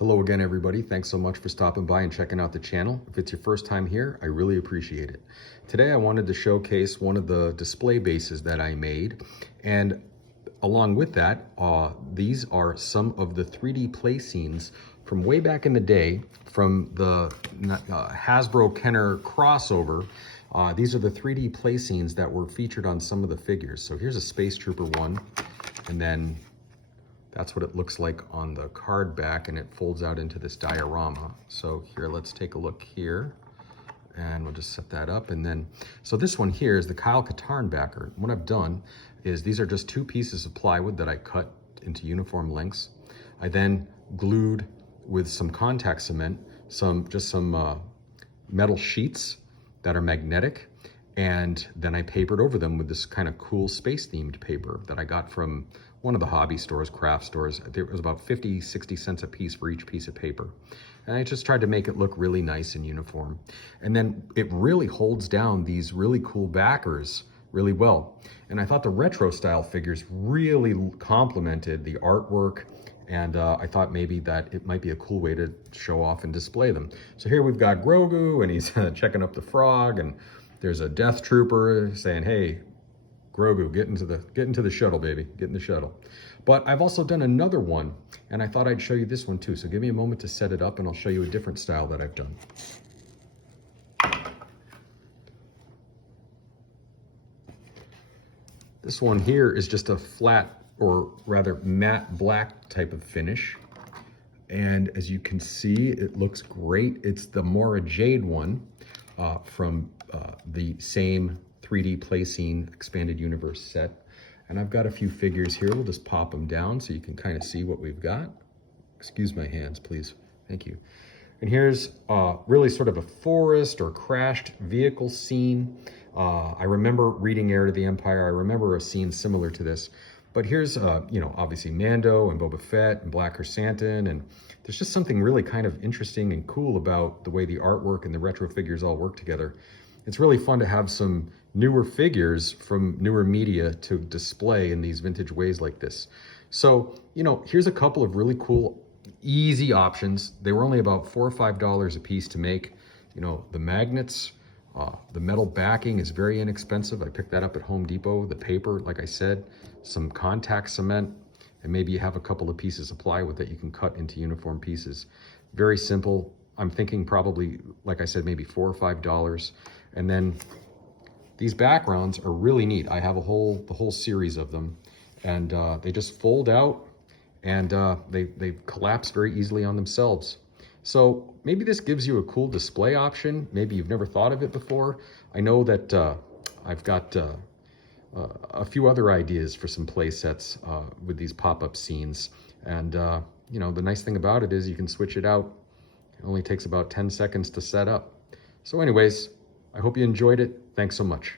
Hello again, everybody. Thanks so much for stopping by and checking out the channel. If it's your first time here, I really appreciate it. Today, I wanted to showcase one of the display bases that I made. And along with that, these are some of the 3D play scenes from way back in the day from the Hasbro Kenner crossover. These are the 3D play scenes that were featured on some of the figures. So here's a Space Trooper one, and then that's what it looks like on the card back, and it folds out into this diorama. So here, let's take a look here, and we'll just set that up. And then, so this one here is the Kyle Katarn backer. What I've done is these are just two pieces of plywood that I cut into uniform lengths. I then glued with some contact cement, some metal sheets that are magnetic, and then I papered over them with this kind of cool space themed paper that I got from one of the hobby stores, craft stores. It was about 50, 60 cents a piece for each piece of paper. And I just tried to make it look really nice and uniform. And then it really holds down these really cool backers really well. And I thought the retro style figures really complemented the artwork, and I thought maybe that it might be a cool way to show off and display them. So here we've got Grogu, and he's checking up the frog, and there's a Death Trooper saying, "Hey, Grogu, get into the shuttle, baby, get in the shuttle." But I've also done another one, and I thought I'd show you this one too. So give me a moment to set it up, and I'll show you a different style that I've done. This one here is just a flat, or rather matte black type of finish. And as you can see, it looks great. It's the Mora Jade one from the same 3D Play Scene Expanded Universe set. And I've got a few figures here. We'll just pop them down so you can kind of see what we've got. Excuse my hands, please. Thank you. And here's really sort of a forest or crashed vehicle scene. I remember reading Heir to the Empire. I remember a scene similar to this. But here's, obviously Mando and Boba Fett and Black Chrysanthemum, and there's just something really kind of interesting and cool about the way the artwork and the retro figures all work together. It's really fun to have some newer figures from newer media to display in these vintage ways like this. So, here's a couple of really cool, easy options. They were only about $4 or $5 a piece to make. The magnets, the metal backing is very inexpensive. I picked that up at Home Depot. The paper, like I said, some contact cement, and maybe you have a couple of pieces of plywood that you can cut into uniform pieces. Very simple. I'm thinking probably, like I said, maybe $4 or $5. And then these backgrounds are really neat. I have the whole series of them, and they just fold out, and they collapse very easily on themselves. So maybe this gives you a cool display option. Maybe you've never thought of it before. I know that I've got a few other ideas for some play sets with these pop-up scenes. And the nice thing about it is you can switch it out. It only takes about 10 seconds to set up. So anyways, I hope you enjoyed it. Thanks so much.